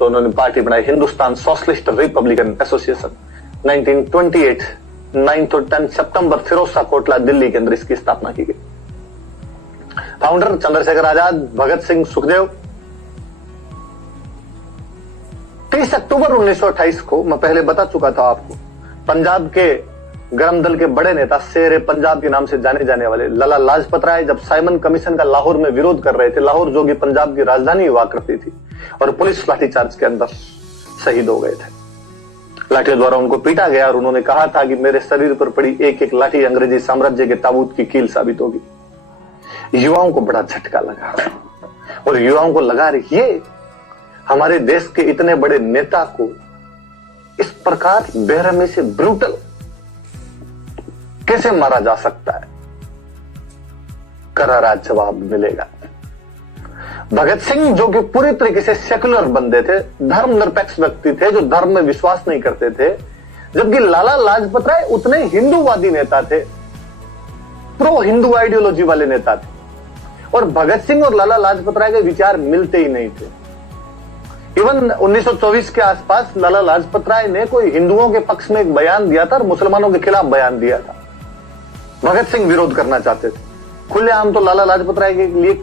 तो उन्होंने पार्टी बनाई हिंदुस्तान सोशलिस्ट रिपब्लिकन एसोसिएशन। 1928 9 और 10 सितंबर फिरोजशाह कोटला दिल्ली के अंदर इसकी स्थापना की गई। फाउंडर चंद्रशेखर आजाद, भगत सिंह, सुखदेव। 30 अक्टूबर 1928 को मैं पहले बता चुका था आपको, पंजाब के गरम दल के बड़े नेता, शेर पंजाब के नाम से जाने जाने वाले लाला लाजपत राय जब साइमन कमीशन का लाहौर में विरोध कर रहे थे, लाहौर जो कि पंजाब की राजधानी हुआ करती थी, और पुलिस लाठीचार्ज के अंदर शहीद हो गए थे। लाठियों द्वारा उनको पीटा गया और उन्होंने कहा था कि मेरे शरीर पर पड़ी एक एक लाठी अंग्रेजी साम्राज्य के ताबूत की कील साबित होगी। युवाओं को बड़ा झटका लगा और युवाओं को लगा रही ये हमारे देश के इतने बड़े नेता को इस प्रकार बेरहमी से ब्रूटल कैसे मारा जा सकता है। करारा जवाब मिलेगा। भगत सिंह जो कि पूरी तरीके से सेकुलर बंदे थे, धर्मनिरपेक्ष व्यक्ति थे जो धर्म में विश्वास नहीं करते थे, जबकि लाला लाजपत राय उतने हिंदूवादी नेता थे, प्रो हिंदू आइडियोलॉजी वाले नेता थे, और भगत सिंह और लाला लाजपत राय के विचार मिलते ही नहीं थे। इवन 1924 के आसपास लाला लाजपत राय ने कोई हिंदुओं के पक्ष में एक बयान दिया था और मुसलमानों के खिलाफ बयान दिया था। भगत सिंह विरोध करना चाहते थे खुलेआम। तो लाला लाजपत राय के लिए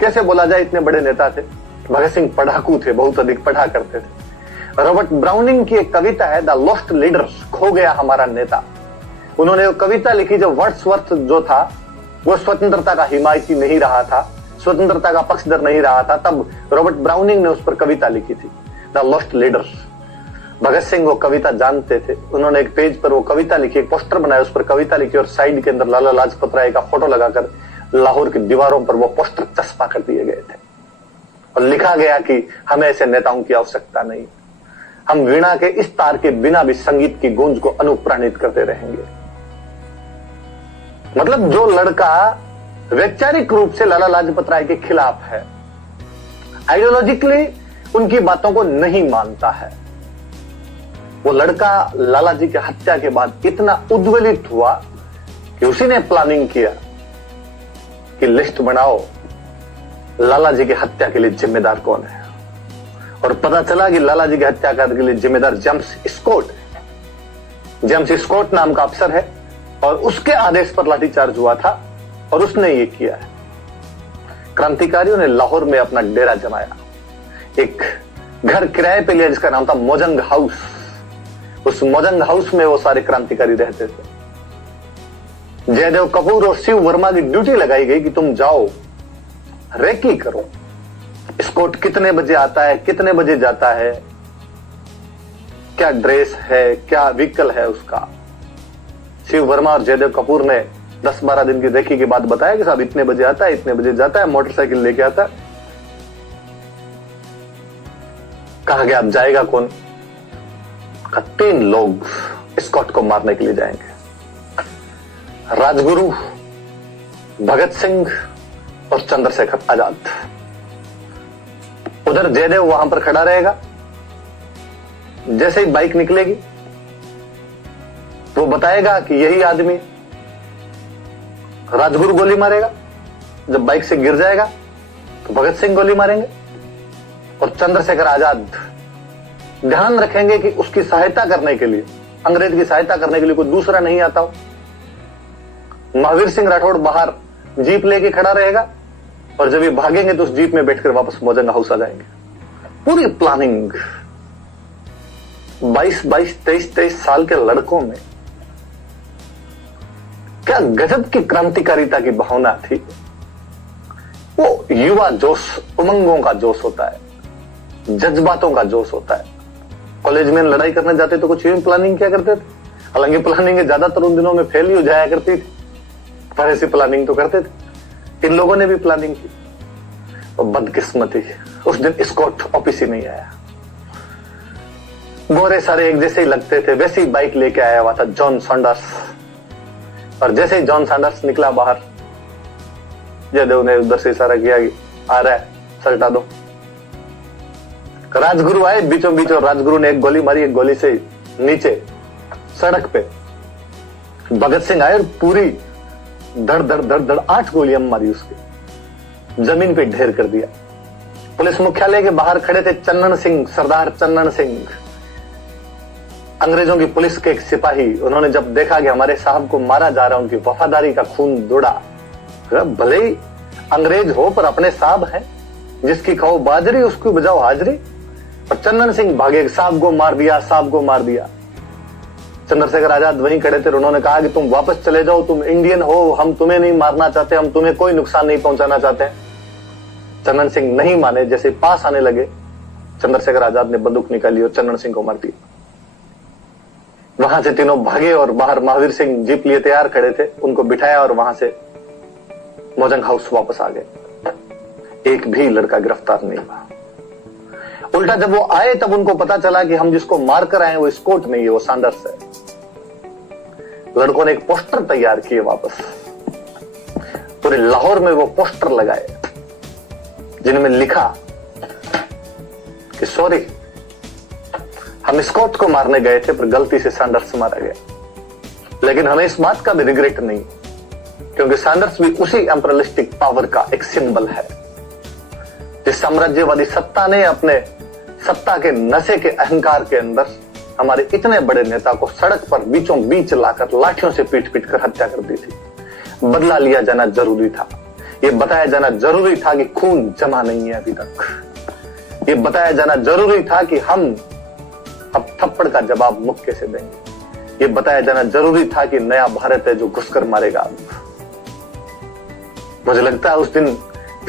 कैसे बोला जाए, इतने बड़े नेता थे। भगत सिंह पढ़ाकू थे, बहुत अधिक पढ़ा करते थे। रॉबर्ट ब्राउनिंग की एक कविता है द लॉस्ट लीडर, खो गया हमारा नेता। उन्होंने वो कविता लिखी जब वर्ड्सवर्थ जो था वो स्वतंत्रता का हिमायती नहीं रहा था, स्वतंत्रता का पक्षधर नहीं रहा था, तब रॉबर्ट ब्राउनिंग ने उस पर कविता लिखी थी the lost leader. Bhagat Singh वो कविता जानते थे, उन्होंने एक पेज पर वो कविता लिखी, एक पोस्टर बनाया, उस पर कविता लिखी और साइड के अंदर लाला लाजपत राय का फोटो लगाकर लाहौर की दीवारों पर वो पोस्टर चस्पा कर दिए गए थे और लिखा गया कि हमें ऐसे नेताओं की आवश्यकता नहीं, हम वीणा के इस तार के बिना भी संगीत की गूंज को अनुप्राणित करते रहेंगे। मतलब जो लड़का वैचारिक रूप से लाला लाजपत राय के खिलाफ है, आइडियोलॉजिकली उनकी बातों को नहीं मानता है, वो लड़का लाला जी की हत्या के बाद इतना उद्वेलित हुआ कि उसी ने प्लानिंग किया कि लिस्ट बनाओ लाला जी की हत्या के लिए जिम्मेदार कौन है। और पता चला कि लाला जी की हत्या के लिए जिम्मेदार जेम्स स्कॉट, जेम्स स्कॉट नाम का अफसर है और उसके आदेश पर लाठीचार्ज हुआ था और उसने ये किया है। क्रांतिकारियों ने लाहौर में अपना डेरा जमाया, एक घर किराए पे लिया जिसका नाम था मोजंग हाउस। उस मोजंग हाउस में वो सारे क्रांतिकारी रहते थे। जयदेव कपूर और शिव वर्मा की ड्यूटी लगाई गई कि तुम जाओ रेकी करो, स्कॉट कितने बजे आता है, कितने बजे जाता है, क्या ड्रेस है, क्या व्हीकल है उसका। शिव वर्मा और जयदेव कपूर ने 10-12 दिन की रेकी के बाद बताया कि साहब इतने बजे आता है, इतने बजे जाता है, मोटरसाइकिल लेके आता है। कहा गया अब जाएगा कौन? 3 लोग स्कॉट को मारने के लिए जाएंगे, राजगुरु, भगत सिंह और चंद्रशेखर आजाद। उधर जयदेव वहां पर खड़ा रहेगा, जैसे ही बाइक निकलेगी वो बताएगा कि यही आदमी। राजगुरु गोली मारेगा, जब बाइक से गिर जाएगा तो भगत सिंह गोली मारेंगे और चंद्रशेखर आजाद ध्यान रखेंगे कि उसकी सहायता करने के लिए, अंग्रेज की सहायता करने के लिए कोई दूसरा नहीं आता हो। महावीर सिंह राठौड़ बाहर जीप लेके खड़ा रहेगा और जब ये भागेंगे तो उस जीप में बैठकर वापस मोजंग हाउस आ जाएंगे। पूरी प्लानिंग 22-22, 23-23 साल के लड़कों में क्या गजब की क्रांतिकारिता की भावना थी। वो युवा जोश, उमंगों का जोश होता है, जज्बातों का जोश होता है। कॉलेज में लड़ाई करने जाते तो कुछ यूं प्लानिंग क्या करते थे, हालांकि प्लानिंग ज्यादातर उन दिनों में फेल ही हो जाया करती थी, पर ऐसी प्लानिंग तो करते थे। इन लोगों ने भी प्लानिंग की और बदकिस्मती उस दिन स्कॉट ऑफिस ही नहीं आया। गोरे सारे एक जैसे ही लगते थे, वैसे ही बाइक लेके आया हुआ था जॉन सैंडर्स। और जैसे ही जॉन सैंडर्स निकला बाहर, जयदेव ने उधर से इशारा किया कि आ रहा है, सल्टा दो। राजगुरु आए बीचों बीच और राजगुरु ने एक गोली मारी, एक गोली से नीचे सड़क पे। भगत सिंह आए और पूरी धड़ धड़ धड़ धड़ 8 गोलियां मारी, उसके जमीन पे ढेर कर दिया। पुलिस मुख्यालय के बाहर खड़े थे चन्नन सिंह, सरदार चन्नन सिंह, अंग्रेजों की पुलिस के एक सिपाही। उन्होंने जब देखा कि हमारे साहब को मारा जा रहा है, उनकी वफादारी का खून दौड़ा। भले ही अंग्रेज हो पर अपने साहब हैं, जिसकी खाओ बाजरी उसकी बजाओ हाजरी। और चन्नन सिंह भागे, साहब को मार दिया, साहब को मार दिया। चंद्रशेखर आजाद वहीं खड़े थे। उन्होंने कहा कि तुम वापस चले जाओ, तुम इंडियन हो, हम तुम्हें नहीं मारना चाहते, हम तुम्हें कोई नुकसान नहीं पहुंचाना चाहते। चन्नन सिंह नहीं माने। जैसे पास आने लगे, चंद्रशेखर आजाद ने बंदूक निकाली और चन्नन सिंह को मार दिया। वहां से तीनों भागे और बाहर महावीर सिंह जीप लिए तैयार खड़े थे, उनको बिठाया और वहां से मोजंग हाउस वापस आ गए। एक भी लड़का गिरफ्तार नहीं हुआ। उल्टा जब वो आए तब उनको पता चला कि हम जिसको मारकर आए वो स्कॉट नहीं है, वो सैंडर्स है। लड़कों ने एक पोस्टर तैयार किए, वापस पूरे लाहौर में वो पोस्टर लगाए, जिनमें लिखा कि सॉरी, हम स्कॉट को मारने गए थे पर गलती से सैंडर्स मारा गया। लेकिन हमें इस बात का भी रिग्रेट नहीं, क्योंकि सैंडर्स भी उसी एम्परियलिस्टिक पावर का एक सिंबल है, जिस साम्राज्यवादी सत्ता ने अपने सत्ता के नशे के अहंकार के अंदर हमारे इतने बड़े नेता को सड़क पर बीचों बीच लाकर लाठियों से पीट पीट कर हत्या कर दी थी। बदला लिया जाना जरूरी था। ये बताया जाना जरूरी था कि खून जमा नहीं है अभी तक। ये बताया जाना जरूरी था कि हम अब थप्पड़ का जवाब मुक्के से देंगे। ये बताया जाना जरूरी था कि नया भारत है जो घुसकर मारेगा। मुझे लगता है उस दिन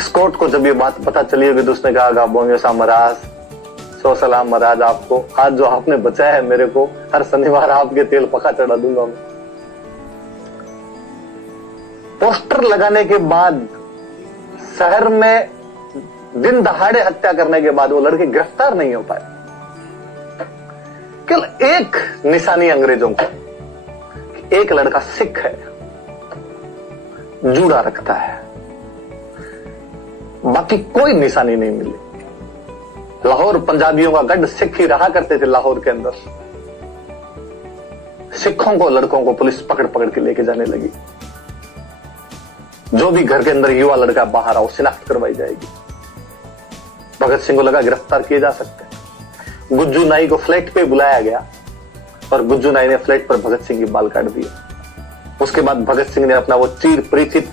स्कॉट को जब ये बात पता चली होगी तो उसने कहा, बोंगेसा महाराज, सो सलाम महाराज आपको, आज जो आपने बचाया है मेरे को, हर शनिवार आपके तेल पका चढ़ा दूंगा मैं। पोस्टर लगाने के बाद, शहर में दिन दहाड़े हत्या करने के बाद वो लड़के गिरफ्तार नहीं हो पाए। केवल एक निशानी अंग्रेजों को, एक लड़का सिख है, जूड़ा रखता है, बाकी कोई निशानी नहीं मिली। लाहौर पंजाबियों का गढ़ सिख ही रहा करते थे। लाहौर के अंदर सिखों को, लड़कों को पुलिस पकड़ पकड़ के लेके जाने लगी। जो भी घर के अंदर युवा लड़का बाहर आओ, शिनाख्त करवाई जाएगी। भगत सिंह को लगा गिरफ्तार किए जा सकते हैं। गुज्जू नाई को फ्लैट पे बुलाया गया और गुज्जू नाई ने फ्लैट पर भगत सिंह की बाल काट दिए। उसके बाद भगत सिंह ने अपना वो चिर परिचित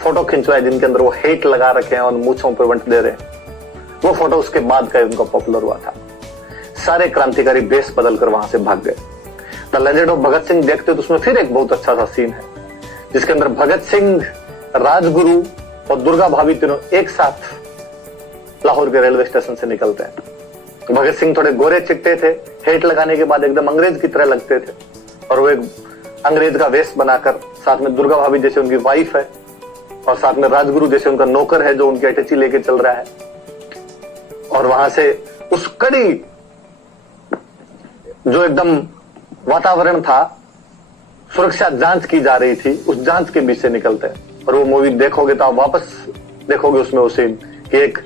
फोटो खिंचवाए, जिनके अंदर वो हेट लगा रखे हैं और मूछों पर वंट दे रहे हैं। वो फोटो उसके बाद का उनका पॉपुलर हुआ था। सारे क्रांतिकारी बेस बदलकर वहां से भाग गए। The legend of Bhagat Singh देखते तो उसमें फिर एक बहुत अच्छा सा सीन है, जिसके अंदर भगत सिंह, राजगुरु और दुर्गा भाभी तीनों एक साथ लाहौर के रेलवे स्टेशन से निकलते हैं। भगत सिंह थोड़े गोरे चिट्टे थे, हेट लगाने के बाद एकदम अंग्रेज की तरह लगते थे, और वो एक अंग्रेज का वेश बनाकर, साथ में दुर्गा भाभी जैसे उनकी वाइफ है और साथ में राजगुरु जैसे उनका नौकर है जो उनकी अटैची लेके चल रहा है। और वहां से उस कड़ी जो एकदम वातावरण था, सुरक्षा जांच की जा रही थी, उस जांच के बीच से निकलते हैं। और वो मूवी देखोगे तो आप वापस देखोगे उसमें उस सीन कि एक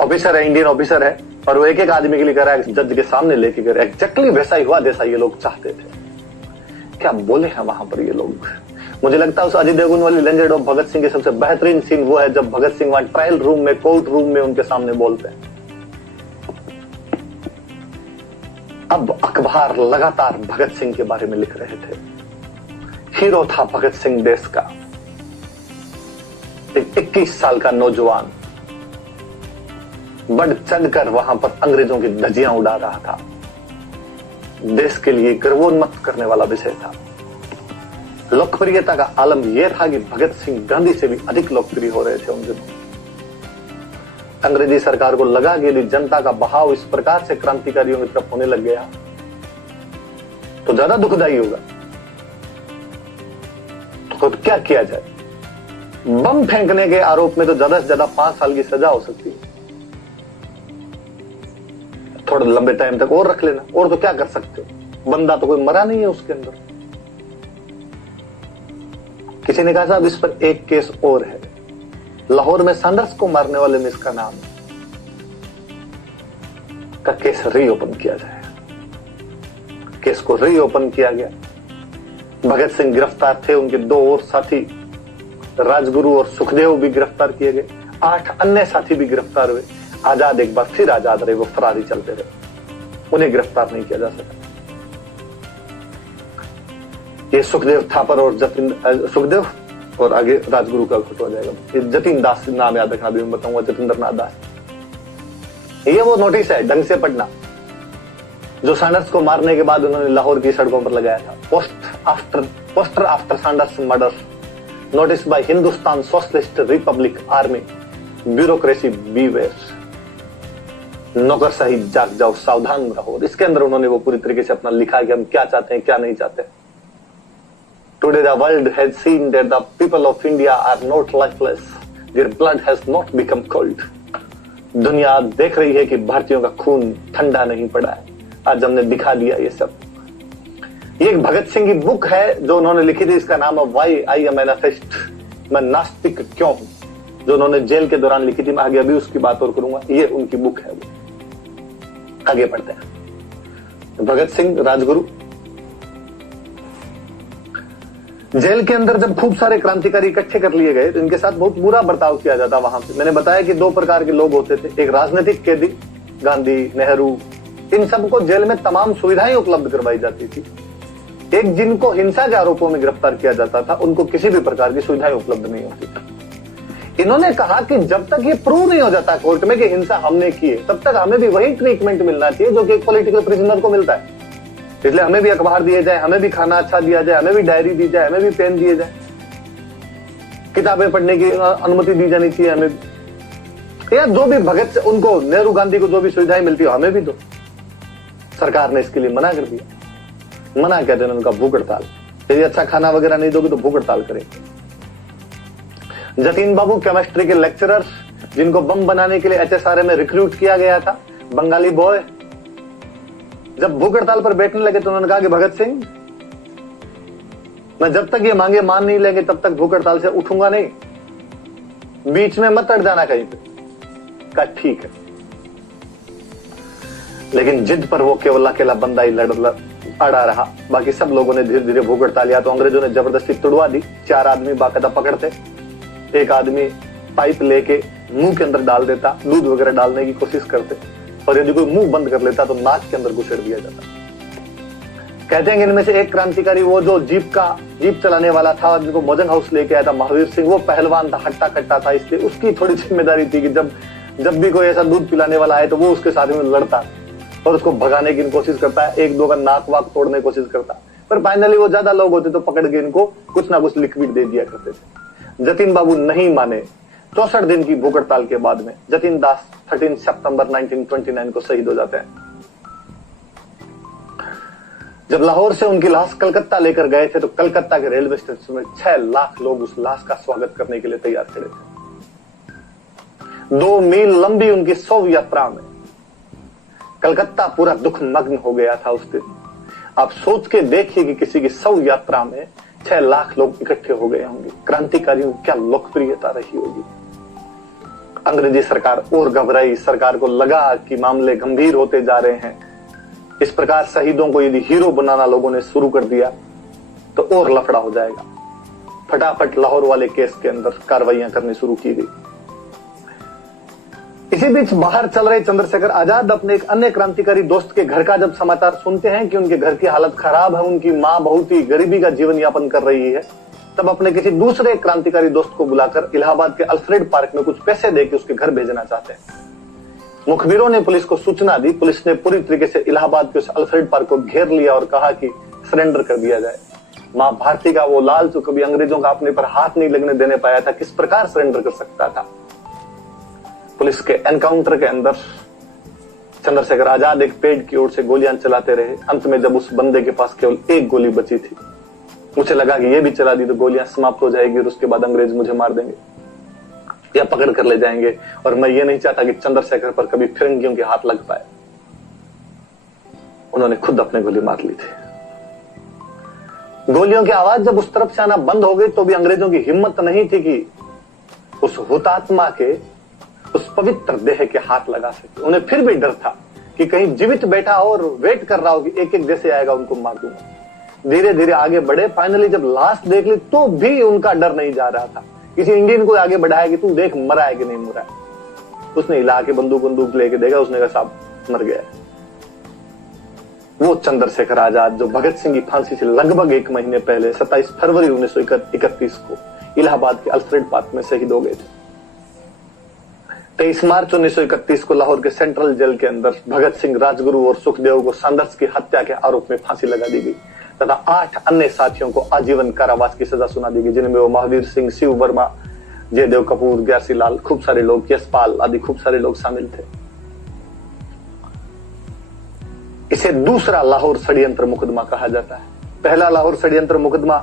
ऑफिसर है, इंडियन ऑफिसर है, और वो एक एक आदमी के लिए कर रहा है, जज के सामने लेके कर रहा है। एग्जैक्टली वैसा ही हुआ जैसा ये लोग चाहते थे। क्या बोले हैं वहां पर ये लोग। मुझे लगता है उस अजय देवगन वाली लेजेंड ऑफ भगत सिंह के सबसे बेहतरीन सीन वो है जब भगत सिंह वहां ट्रायल रूम में, कोर्ट रूम में उनके सामने बोलते हैं। अब अखबार लगातार भगत सिंह के बारे में लिख रहे थे। हीरो था भगत सिंह देश का, एक 21 साल का नौजवान बढ़ चढ़कर वहां पर अंग्रेजों की धज्जियां उड़ा रहा था। देश के लिए गर्वोन्मुख करने वाला विषय था। लोकप्रियता का आलम यह था कि भगत सिंह गांधी से भी अधिक लोकप्रिय हो रहे थे उन दिनों। अंग्रेजी सरकार को लगा कि यदि जनता का बहाव इस प्रकार से क्रांतिकारियों की तरफ होने लग गया तो ज्यादा दुखदायी होगा। तो क्या किया जाए। बम फेंकने के आरोप में तो ज्यादा से ज्यादा 5 साल की सजा हो सकती है। थोड़ा लंबे टाइम तक और रख लेना, और तो क्या कर सकते हो, बंदा तो कोई मरा नहीं है उसके अंदर। किसी ने कहा साहब इस पर एक केस और है, लाहौर में सैंडर्स को मारने वाले में इसका नाम है, का केस रीओपन किया जाए। केस को रीओपन किया गया। भगत सिंह गिरफ्तार थे, उनके 2 और साथी राजगुरु और सुखदेव भी गिरफ्तार किए गए। 8 अन्य साथी भी गिरफ्तार हुए। आजाद एक बार फिर आजाद रहे, वो फरारी चलते रहे, उन्हें गिरफ्तार नहीं किया जा सका। ये सुखदेव थापर और सुखदेव और आगे राजगुरु का फोटो आ जाएगा। ये जतिन दास नाम याद रखना, अभी मैं बताऊंगा, जतिंद्र नाथ दास। ये वो नोटिस है, ढंग से पढ़ना, जो सैंडर्स को मारने के बाद उन्होंने लाहौर की सड़कों पर लगाया था। Poster after Sanders murder, notice bye Hindustan socialist Republic army, bureaucracy beware, नौकरशाही जाग जाओ, सावधान रहो। इसके अंदर उन्होंने वो पूरी तरीके से अपना लिखा कि हम क्या चाहते हैं, क्या नहीं चाहते। Today the world has seen that the people of India are not lifeless. Their blood has not become cold. दुनिया देख रही है कि भारतीयों का खून ठंडा नहीं पड़ा है। आज हमने दिखा दिया ये सब। ये एक भगत सिंह की बुक है जो उन्होंने लिखी थी, इसका नाम है वाई आई एम मैनिफेस्ट, मैं नास्तिक क्यों हूं, जो उन्होंने जेल के दौरान लिखी थी। मैं आगे अभी उसकी बात और करूंगा। ये उनकी बुक है। वो आगे पढ़ते हैं। भगत सिंह राजगुरु जेल के अंदर जब खूब सारे क्रांतिकारी इकट्ठे कर लिए गए तो इनके साथ बहुत बुरा बर्ताव किया जाता वहां पे। मैंने बताया कि दो प्रकार के लोग होते थे, एक राजनीतिक कैदी, गांधी, नेहरू, इन सबको जेल में तमाम सुविधाएं उपलब्ध करवाई जाती थी। एक जिनको हिंसा के आरोपों में गिरफ्तार किया जाता था, उनको किसी भी प्रकार की सुविधाएं उपलब्ध नहीं होती थी। इन्होंने कहा कि जब तक ये प्रूव नहीं हो जाता कोर्ट में कि हिंसा हमने की है, तब तक हमें भी वही ट्रीटमेंट मिलना चाहिए जो कि एक पॉलिटिकल प्रिजनर को मिलता है। इसलिए हमें भी अखबार दिए जाए, हमें भी खाना अच्छा दिया जाए, हमें भी डायरी दी जाए, हमें भी पेन दिए जाए, किताबें पढ़ने की अनुमति दी जानी चाहिए हमें भी। या जो भी भगत उनको, नेहरू गांधी को जो भी सुविधाएं मिलती हो हमें भी दो। सरकार ने इसके लिए मना कर दिया। मना कहते हैं उनका भूख हड़ताल। यदि अच्छा खाना वगैरह नहीं दोगे तो भूख हड़ताल करेंगे। जतीन बाबू केमिस्ट्री के लेक्चरर, जिनको बम बनाने के लिए HSRA में रिक्रूट किया गया था, बंगाली बॉय, जब भूख हड़ताल पर बैठने लगे तो उन्होंने कहा कि भगत सिंह, मैं जब तक ये मांगे मान नहीं लेंगे तब तक भूख हड़ताल से उठूंगा नहीं, बीच में मत अड़ जाना कहीं पे। कहा ठीक है। लेकिन जिद पर वो केवल अकेला बंदा ही अड़ा रहा। बाकी सब लोगों ने धीरे धीरे भूख हड़ताल, या तो अंग्रेजों ने जबरदस्ती तुड़वा दी। 4 आदमी बाकायदा पकड़ते, एक आदमी पाइप लेके मुंह के अंदर डाल देता, दूध वगैरह डालने की कोशिश करते, और यदि कोई मुंह बंद कर लेता तो नाक के अंदर घुसेड़ दिया जाता। कहते हैं कि इनमें से एक क्रांतिकारी, वो जो जीप चलाने वाला था, जिनको मोजन हाउस लेके आया था, महावीर सिंह, वो पहलवान था, हट्टा कट्टा था, इसलिए उसकी थोड़ी जिम्मेदारी थी कि जब भी कोई ऐसा दूध पिलाने वाला आए तो वो उसके साथ में लड़ता और उसको भगाने की कोशिश करता है, एक दो का नाक वाक तोड़ने की कोशिश करता। पर फाइनली वो ज्यादा लोग होते तो पकड़ के इनको कुछ ना कुछ लिक्विड दे दिया करते थे। जतिन बाबू नहीं माने। 64 दिन की भूख हड़ताल के बाद में जतिन दास 13 सितंबर 1929 को शहीद हो जाते हैं। जब लाहौर से उनकी लाश कलकत्ता लेकर गए थे तो कलकत्ता के रेलवे स्टेशन में 6 लाख लोग उस लाश का स्वागत करने के लिए तैयार खड़े थे। 2 मील लंबी उनकी शव यात्रा में कलकत्ता पूरा दुख मग्न हो गया था उस दिन। आप सोच के देखिए कि किसी की शव यात्रा में 6 लाख लोग इकट्ठे हो गए होंगे। क्रांतिकारियों की क्या लोकप्रियता रही होगी। अंग्रेजी सरकार और घबराई। सरकार को लगा कि मामले गंभीर होते जा रहे हैं। इस प्रकार शहीदों को यदि हीरो बनाना लोगों ने शुरू कर दिया तो और लफड़ा हो जाएगा। फटाफट लाहौर वाले केस के अंदर कार्रवाइयां करनी शुरू की गई। इसी बीच बाहर चल रहे चंद्रशेखर आजाद अपने एक अन्य क्रांतिकारी दोस्त के घर का जब समाचार सुनते हैं कि उनके घर की हालत खराब है, उनकी मां बहुत ही गरीबी का जीवन यापन कर रही है, तब अपने किसी दूसरे क्रांतिकारी दोस्त को बुलाकर इलाहाबाद के अल्फ्रेड पार्क में कुछ पैसे देकर उसके घर भेजना चाहते हैं। मुखबिरों ने पुलिस को सूचना दी। पुलिस ने पूरी तरीके से इलाहाबाद के उस अल्फ्रेड पार्क को घेर लिया और कहा कि सरेंडर कर दिया जाए। मां भारती का वो लाल जो कभी अंग्रेजों का अपने पर हाथ नहीं लगने देने पाया था, किस प्रकार सरेंडर कर सकता था। पुलिस के एनकाउंटर के अंदर चंद्रशेखर आजाद एक पेड़ की ओर से गोलियां चलाते रहे। अंत में जब उस बंदे के पास केवल एक गोली बची थी, मुझे लगा कि ये भी चला दी तो गोलियां समाप्त हो जाएगी और उसके बाद अंग्रेज मुझे मार देंगे या पकड़ कर ले जाएंगे, और मैं ये नहीं चाहता कि चंद्रशेखर पर कभी फिरंगियों के हाथ लग पाए। उन्होंने खुद अपने गोली मार ली थी। गोलियों की आवाज जब उस तरफ से आना बंद हो गई तो भी अंग्रेजों की हिम्मत नहीं थी कि उस हुतात्मा के उस पवित्र देह के हाथ लगा सके। उन्हें फिर भी डर था कि कहीं जीवित बैठा हो और वेट कर रहा हो कि एक एक जैसे आएगा उनको मार दूंगा। धीरे धीरे आगे बढ़े। फाइनली जब लाश देख ली तो भी उनका डर नहीं जा रहा था। किसी इंडियन को आगे बढ़ाया कि तू देख मरा है कि नहीं मरा है। उसने हिला के बंदूक लेके देखा, उसने कहा साहब मर गया। वो चंद्रशेखर आजाद जो भगत सिंह की फांसी से लगभग 1 महीने पहले 27 फरवरी 1931 को इलाहाबाद के अल्फ्रेड पार्क में शहीद हो गए थे। 23 मार्च 1931 को लाहौर के सेंट्रल जेल के अंदर भगत सिंह, राजगुरु और सुखदेव को संघर्ष की हत्या के आरोप में फांसी लगा दी गई तथा 8 अन्य साथियों को आजीवन कारावास की सजा सुना दी गई, जिनमें वो महावीर सिंह, शिव वर्मा, जयदेव कपूर, ग्यारसी लाल, खूब सारे लोग, यशपाल आदि खूब सारे लोग शामिल थे। इसे दूसरा लाहौर षड्यंत्र मुकदमा कहा जाता है। पहला लाहौर षड्यंत्र मुकदमा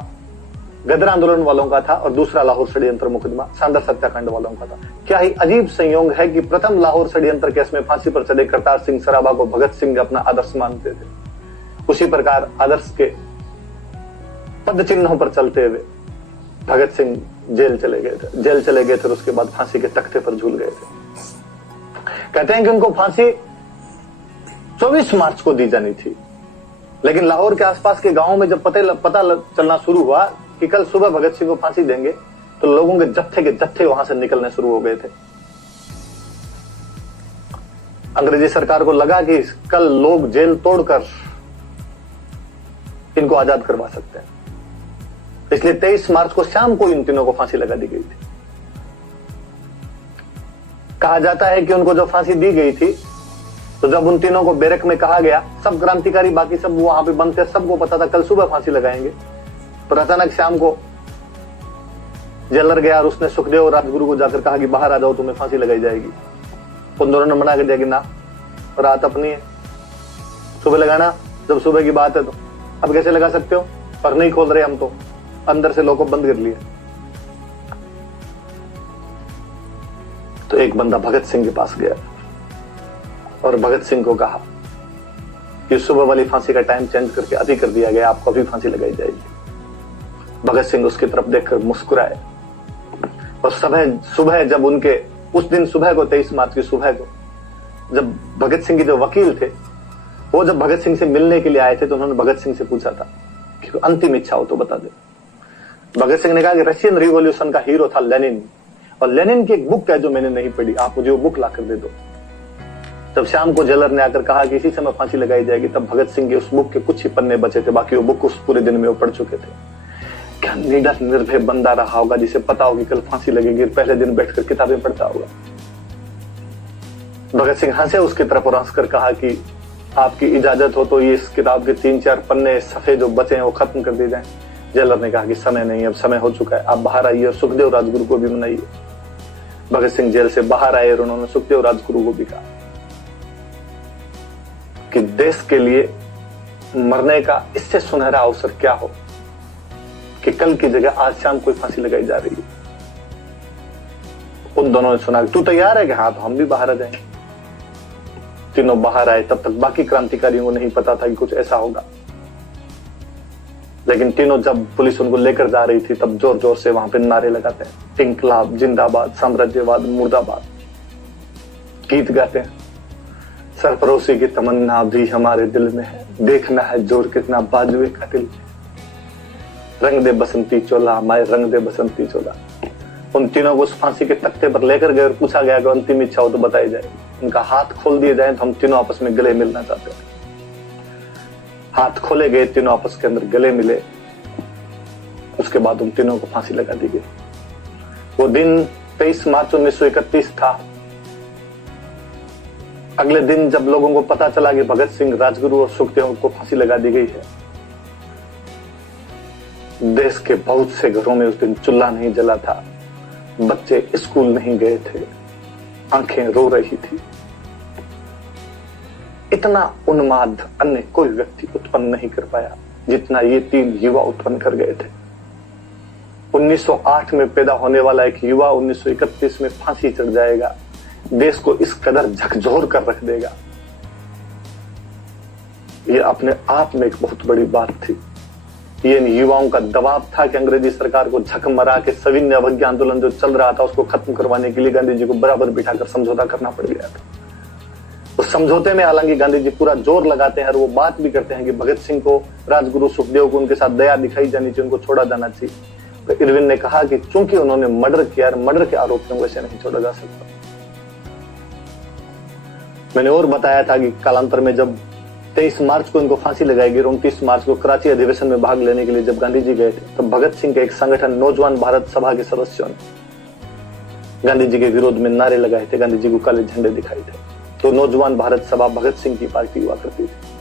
गदर आंदोलन वालों का था और दूसरा लाहौर षड्यंत्र मुकदमा सांदर हत्याकांड वालों का था। क्या ही अजीब संयोग है कि प्रथम लाहौर षड्यंत्र केस में फांसी पर चढ़े करतार सिंह सराभा को भगत सिंह अपना आदर्श मानते थे। उसी प्रकार आदर्श के पद चिन्हों पर चलते हुए भगत सिंह जेल चले गए थे और उसके बाद फांसी के तख्ते पर झूल गए थे। कहते हैं कि उनको फांसी 24 मार्च को दी जानी थी, लेकिन लाहौर के आसपास के गांवों में जब पता चलना शुरू हुआ कि कल सुबह भगत सिंह को फांसी देंगे, तो लोगों के जत्थे वहां से निकलने शुरू हो गए थे। अंग्रेजी सरकार को लगा कि कल लोग जेल तोड़कर इनको आजाद करवा सकते हैं, इसलिए 23 मार्च को शाम को इन तीनों को फांसी लगा दी गई थी। कहा जाता है कि उनको जब फांसी दी गई थी तो जब उन तीनों को बैरक में कहा गया, सब क्रांतिकारी बाकी सब वहां पे बंद थे, सबको पता था कल सुबह फांसी लगाएंगे, पर अचानक शाम को जेलर गया और उसने सुखदेव और राजगुरु को जाकर कहा कि बाहर आ जाओ, तुम्हें फांसी लगाई जाएगी। उन दोनों ने मना कर दिया कि ना, रात अपनी है, सुबह लगाना, जब सुबह की बात है तो अब कैसे लगा सकते हो, पर नहीं खोल रहे हम तो, अंदर से लोगों को बंद कर लिया। तो एक बंदा भगत सिंह के पास गया और भगत सिंह को कहा कि सुबह वाली फांसी का टाइम चेंज करके अभी कर दिया गया, आपको अभी फांसी लगाई जाएगी। भगत सिंह उसकी तरफ देखकर मुस्कुराए और सुबह जब उनके उस दिन सुबह को 23 मार्च की सुबह को जब भगत सिंह के जो वकील थे वो जब भगत सिंह से मिलने के लिए आए थे, तो उन्होंने भगत सिंह से पूछा था कि अंतिम इच्छा हो तो बता दे। भगत सिंह ने कहा कि रशियन रिवॉल्यूशन का हीरो था लेनिन, और लेनिन की एक बुक है जो मैंने नहीं पढ़ी, आप मुझे वो बुक ला कर दे दो। जब शाम को जेलर ने आकर कहा कि इसी समय फांसी लगाई जाएगी, तब भगत सिंह के उस बुक के कुछ ही पन्ने बचे थे, बाकी वो बुक उस पूरे दिन में वो पढ़ चुके थे। क्या निडर निर्भय बंदा रहा होगा जिसे पता होगी कल फांसी लगेगी, पहले दिन बैठकर किताबें पढ़ता होगा। भगत सिंह हंसे उसकी तरफ और हंसकर कहा कि आपकी इजाजत हो तो ये इस किताब के 3-4 पन्ने सफेद जो बचे हैं वो खत्म कर दिए जाए। जेलर ने कहा कि समय नहीं, अब समय हो चुका है, आप बाहर आइए और सुखदेव राजगुरु को भी मनाइए। भगत सिंह जेल से बाहर आए और उन्होंने सुखदेव राजगुरु को भी कहा कि देश के लिए मरने का इससे सुनहरा अवसर क्या हो कि कल की जगह आज शाम कोई फांसी लगाई जा रही है। उन दोनों ने सुना, तू तैयार है कि हाँ, तो हम भी बाहर आ जाएंगे। तीनों बाहर आए, तब तक बाकी क्रांतिकारियों को नहीं पता था कि कुछ ऐसा होगा, लेकिन तीनों जब पुलिस उनको लेकर जा रही थी तब जोर जोर से वहां पे नारे लगाते हैं, इंकलाब जिंदाबाद, साम्राज्यवाद मुर्दाबाद, गीत गाते हैं। सरफरोशी की तमन्ना भी हमारे दिल में है, देखना है जोर कितना बाजुए का दिल, रंग दे बसंती चोला माए रंग दे बसंती चोला। उन तीनों को उस फांसी के तख्ते पर लेकर गए और पूछा गया कि अंतिम इच्छा हो तो बताई जाए। उनका हाथ खोल दिए जाए तो हम तीनों आपस में गले मिलना चाहते हैं। हाथ खोले गए, तीनों आपस के अंदर गले मिले, उसके बाद उन तीनों को फांसी लगा दी गई। वो दिन 23 मार्च 1931 था। अगले दिन जब लोगों को पता चला कि भगत सिंह, राजगुरु और सुखदेव को फांसी लगा दी गई है, देश के बहुत से घरों में उस दिन चूल्हा नहीं जला था, बच्चे स्कूल नहीं गए थे, आंखें रो रही थी। इतना उन्माद अन्य कोई व्यक्ति उत्पन्न नहीं कर पाया जितना ये 3 युवा उत्पन्न कर गए थे। 1908 में पैदा होने वाला एक युवा 1931 में फांसी चढ़ जाएगा, देश को इस कदर झकझोर कर रख देगा, ये अपने आप में एक बहुत बड़ी बात थी। ये इन युवाओं का दबाव था कि अंग्रेजी सरकार को झक मरा के सविनय अवज्ञा आंदोलन जो चल रहा था उसको खत्म करवाने के लिए गांधी जी को बराबर बिठाकर समझौता करना पड़ गया था। उस समझौते में हालांकि गांधी जी पूरा जोर लगाते हैं और वो बात भी करते हैं कि भगत सिंह को, राजगुरु, सुखदेव को उनके साथ दया दिखाई जानी चाहिए, उनको छोड़ा जाना चाहिए। तो इरविन ने कहा कि चूंकि उन्होंने मर्डर किया, मर्डर के आरोपियों को ऐसे नहीं छोड़ा जा सकता। मैंने और बताया था कि कालांतर में जब 23 मार्च को इनको फांसी लगाई गई और 29 मार्च को कराची अधिवेशन में भाग लेने के लिए जब गांधी जी गए थे, तब भगत सिंह के एक संगठन नौजवान भारत सभा के सदस्यों ने गांधी जी के विरोध में नारे लगाए थे, गांधी जी को काले झंडे दिखाए थे। तो नौजवान भारत सभा भगत सिंह की पार्टी हुआ करती थी।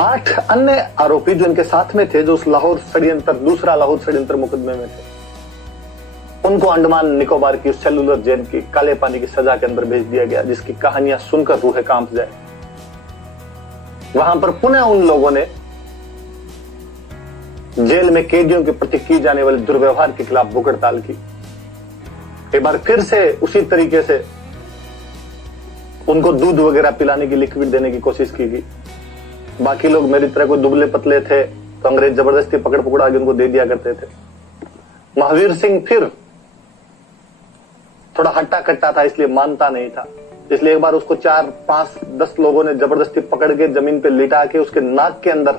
8 अन्य आरोपी जो इनके साथ में थे, जो उस दूसरा लाहौर षड्यंत्र मुकदमे में थे, उनको अंडमान निकोबार की सेलुलर जेल की काले पानी की सजा के अंदर भेज दिया गया, जिसकी कहानियां सुनकर रूहें कांप जाए। वहां पर पुनः उन लोगों ने जेल में कैदियों के प्रति की जाने वाले दुर्व्यवहार के खिलाफ भूख हड़ताल की। एक बार फिर से उसी तरीके से उनको दूध वगैरह पिलाने की, लिक्विड देने की कोशिश की गई। बाकी लोग मेरी तरह कोई दुबले पतले थे तो अंग्रेज जबरदस्ती पकड़ पकड़ा के उनको दे दिया करते थे। महावीर सिंह फिर थोड़ा हट्टा कट्टा था, इसलिए मानता नहीं था, इसलिए एक बार उसको 4, 5, 10 लोगों ने जबरदस्ती पकड़ के जमीन पे लिटा के उसके नाक के अंदर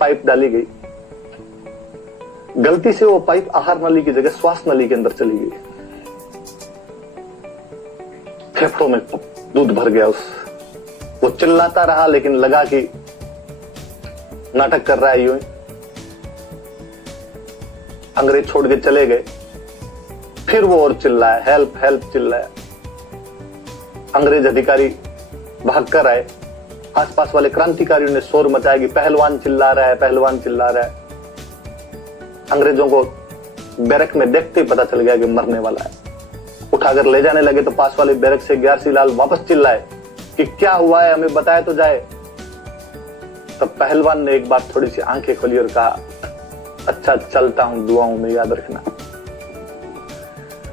पाइप डाली गई। गलती से वो पाइप आहार नली की जगह श्वास नली के अंदर चली गई। फेफड़ों में दूध भर गया वो चिल्लाता रहा, लेकिन लगा कि नाटक कर रहा है यूं ही। अंग्रेज छोड़ के चले गए, फिर वो और चिल्लाया, हेल्प हेल्प चिल्लाया। अंग्रेज अधिकारी भाग कर आए, आसपास वाले क्रांतिकारियों ने शोर मचाया कि पहलवान चिल्ला रहा है, पहलवान चिल्ला रहा है। अंग्रेजों को बैरक में देखते ही पता चल गया कि मरने वाला है। उठाकर ले जाने लगे तो पास वाले बैरक से ग्यारसी लाल वापस चिल्लाए कि क्या हुआ है, हमें बताया तो जाए। तब पहलवान ने एक बार थोड़ी सी आंखें खोली और कहा, अच्छा चलता हूं, दुआओं में याद रखना।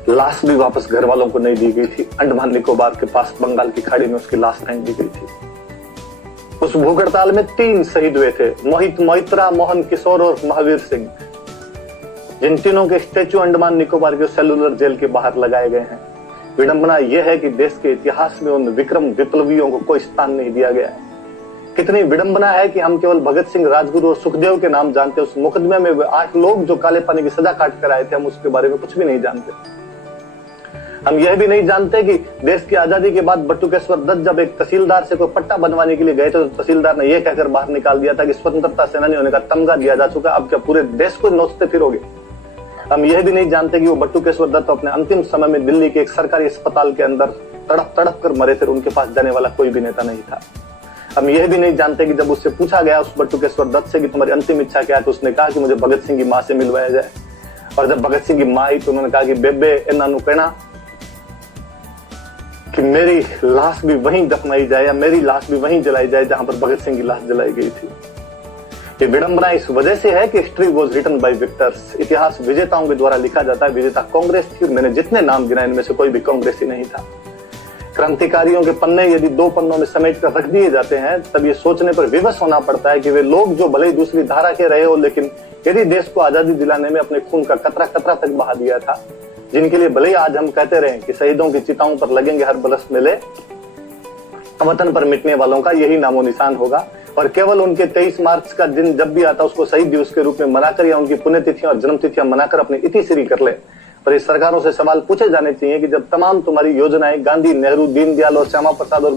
लाश भी वापस घर वालों को नहीं दी गई थी। अंडमान निकोबार के पास बंगाल की खाड़ी में उसकी लाश फेंक दी गई थी। उस भूख हड़ताल में 3 शहीद हुए थे, मोहित मोइत्रा, मोहन किशोर और महावीर सिंह, जिन तीनों के स्टैचू अंडमान निकोबार के सेलुलर जेल के बाहर लगाए गए हैं। विडंबना यह है कि देश के इतिहास में उन विक्रम विप्लवियों को कोई स्थान नहीं दिया गया है। कितनी विडंबना है कि हम केवल भगत सिंह, राजगुरु और सुखदेव के नाम जानते हैं। उस मुकदमे में वे 8 लोग जो काले पानी की सजा काट कर आए थे, हम उसके बारे में कुछ भी नहीं जानते। हम यह भी नहीं जानते कि देश की आजादी के बाद बटुकेश्वर दत्त जब एक तहसीलदार से कोई पट्टा बनवाने के लिए गए थे, तो तहसीलदार ने यह कहकर बाहर निकाल दिया था कि स्वतंत्रता सेनानी होने का तमगा दिया जा चुका, अब क्या पूरे देश को नोचते फिरोगे। हम यह भी नहीं जानते कि वो बटुकेश्वर दत्त अपने अंतिम समय में दिल्ली के एक सरकारी अस्पताल के अंदर तड़प तड़प कर मरे थे, उनके पास जाने वाला कोई भी नेता नहीं था। हम यह भी नहीं जानते कि जब उससे पूछा गया उस बटुकेश्वर दत्त से कि तुम्हारी अंतिम इच्छा क्या है, तो उसने कहा कि मुझे भगत सिंह की मां से मिलवाया जाए। और जब भगत सिंह की मां आई तो उन्होंने कहा कि बेबे इन्ना नु कहना कि मेरी लाश भी वहीं दफनाई जाए या मेरी लाश भी वहीं जलाई जाए जहां पर भगत सिंह की लाश जलाई गई थी। ये विडंबना इस वजह से है कि history was written by victors. इतिहास विजेताओं के द्वारा लिखा जाता है। विजेता कांग्रेस थी, मैंने जितने नाम गिनाए इनमें से कोई भी कांग्रेसी नहीं था। क्रांतिकारियों के पन्ने यदि 2 पन्नों में समेट कर रख दिए जाते हैं, तब ये सोचने पर विवश होना पड़ता है कि वे लोग जो भले ही दूसरी धारा के रहे हो, लेकिन यदि देश को आजादी दिलाने में अपने खून का कतरा कतरा तक बहा दिया था, जिनके लिए भले ही आज हम कहते रहे कि शहीदों की चिताओं पर लगेंगे हर बरस मेले, वतन पर मिटने वालों का यही नामो निशान होगा। और केवल उनके 23 मार्च का दिन जब भी आता उसको शहीद दिवस के रूप में मनाकर या उनकी पुण्यतिथियां और जन्मतिथियां मनाकर अपनी इतिश्री कर ले। पर इस सरकारों से सवाल पूछे जाने चाहिए कि जब तमाम तुम्हारी योजनाएं गांधी, नेहरू, दीनदयाल और श्यामा प्रसाद और